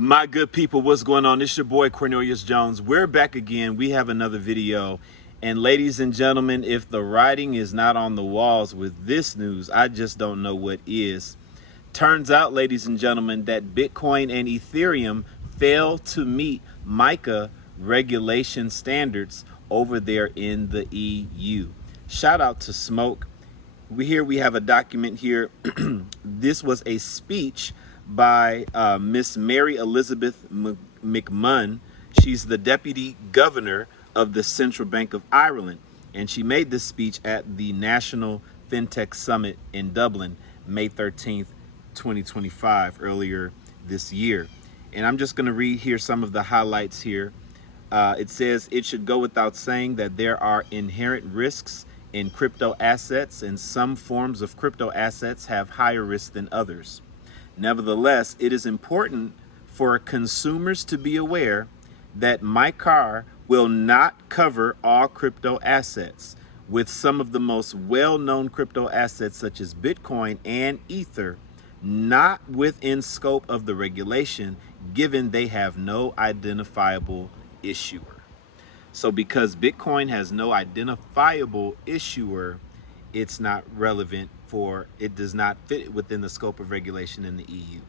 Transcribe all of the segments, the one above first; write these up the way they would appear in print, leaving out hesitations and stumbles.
My good people, what's going on? It's your boy Cornelius Jones. We're back again. We have another video. And ladies and gentlemen, if the writing is not on the walls with this news, I just don't know what is. Turns out, ladies and gentlemen, that Bitcoin and Ethereum fail to meet MiCAR regulation standards over there in the EU. Shout out to Smoke. We have a document here. This was a speech by Miss Mary Elizabeth McMahon. She's the Deputy Governor of the Central Bank of Ireland, and she made this speech at the National FinTech Summit in Dublin, May 13th, 2025, earlier this year. And I'm just going to read here some of the highlights here. It says, it should go without saying that there are inherent risks in crypto assets, and some forms of crypto assets have higher risk than others. Nevertheless, it is important for consumers to be aware that MiCAR will not cover all crypto assets, with some of the most well-known crypto assets such as Bitcoin and Ether not within scope of the regulation, given they have no identifiable issuer. So because Bitcoin has no identifiable issuer, it's not relevant it does not fit within the scope of regulation in the EU.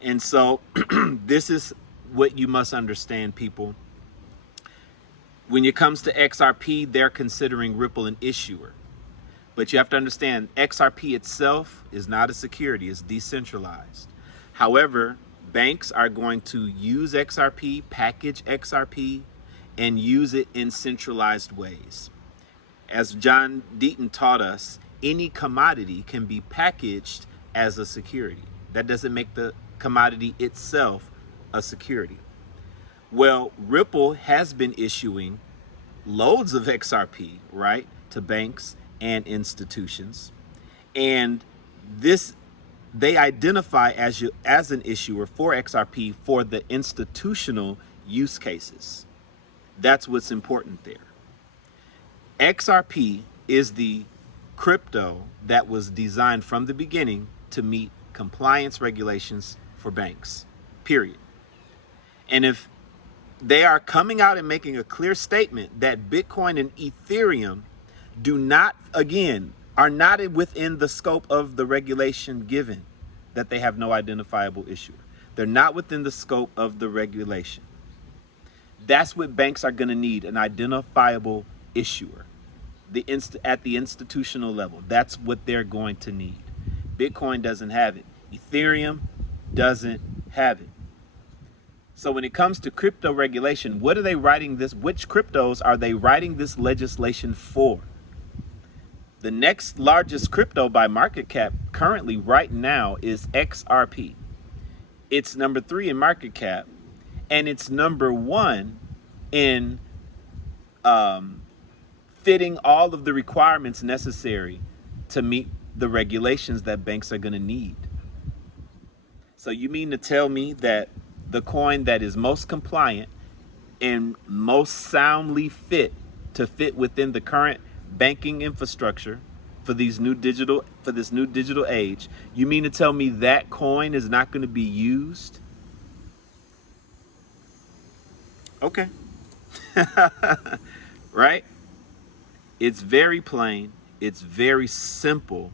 And so this is what you must understand, people. When it comes to XRP, they're considering Ripple an issuer. But you have to understand, XRP itself is not a security, it's decentralized. However, banks are going to use XRP, package XRP, and use it in centralized ways. As John Deaton taught us, any commodity can be packaged as a security. That doesn't make the commodity itself a security. Well, Ripple has been issuing loads of XRP, right, to banks and institutions. And this, they identify as an issuer for XRP for the institutional use cases. That's what's important there. XRP is the crypto that was designed from the beginning to meet compliance regulations for banks, period. And if they are coming out and making a clear statement that Bitcoin and Ethereum do not, again, are not within the scope of the regulation, given that they have no identifiable issuer. They're not within the scope of the regulation. That's what banks are going to need, an identifiable issuer. At the institutional level, that's what they're going to need. Bitcoin doesn't have it. Ethereum doesn't have it. So when it comes to crypto regulation, what are they writing this? Which cryptos are they writing this legislation for? The next largest crypto by market cap currently right now is XRP. It's number 3 in market cap, and it's number 1 in fitting all of the requirements necessary to meet the regulations that banks are going to need. So you mean to tell me that the coin that is most compliant and most soundly fit within the current banking infrastructure for this new digital age, you mean to tell me that coin is not going to be used? Okay. Right? It's very plain. It's very simple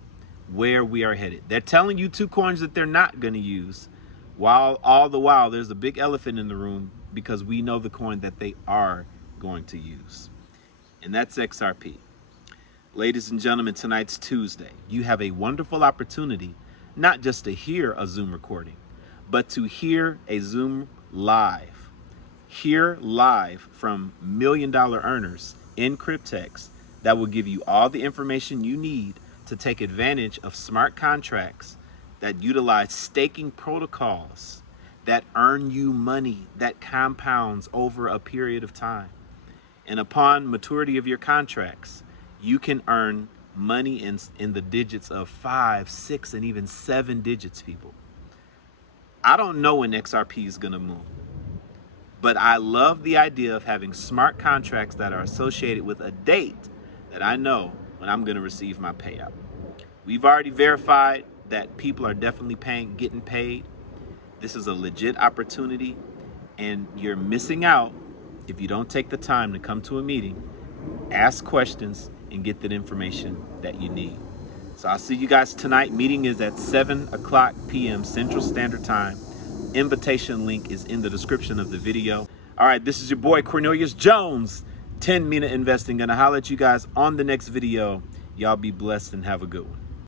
where we are headed. They're telling you 2 coins that they're not going to use, while all the while there's a big elephant in the room, because we know the coin that they are going to use. And that's XRP. Ladies and gentlemen, tonight's Tuesday. You have a wonderful opportunity not just to hear a Zoom recording, but to hear a Zoom live. Hear live from $1 million earners in Cryptex that will give you all the information you need to take advantage of smart contracts that utilize staking protocols that earn you money that compounds over a period of time. And upon maturity of your contracts, you can earn money in the digits of 5, 6, and even 7 digits, people. I don't know when XRP is going to move, but I love the idea of having smart contracts that are associated with a date that I know when I'm going to receive my payout. We've already verified that people are definitely getting paid. This is a legit opportunity, and you're missing out if you don't take the time to come to a meeting, ask questions, and get that information that you need. So I'll see you guys tonight. Meeting is at 7 o'clock p.m. Central Standard Time. Invitation link is in the description of the video. All right, this is your boy Cornelius Jones, 10 Mina Investing. Gonna holler at you guys on the next video. Y'all be blessed and have a good one.